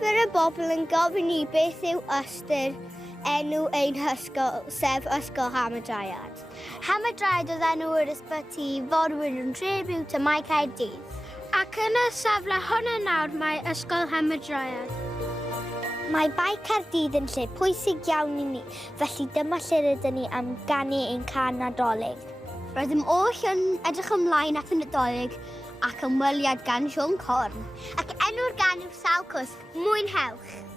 Nifer y bobl yn gofyn i beth yw ystyr enw ein hysgol, sef Ysgol Hamadryad. Hamadryad oedd enw yr ysbyty forwyn yn tribute to Mae Caerdydd. Ac yn y safle hwnna nawr mae Ysgol Hamadryad. Mae Bai Caerdydd yn lle pwysig iawn i ni, felly dyma lle rydyn ni am ganu ein can Nadolig. Rydym oll yn edrych ymlaen at y Nadolig ac ymweliad gan Sion Corn. Ac enw'r gan yw Sawl Cwsg, mwynhewch!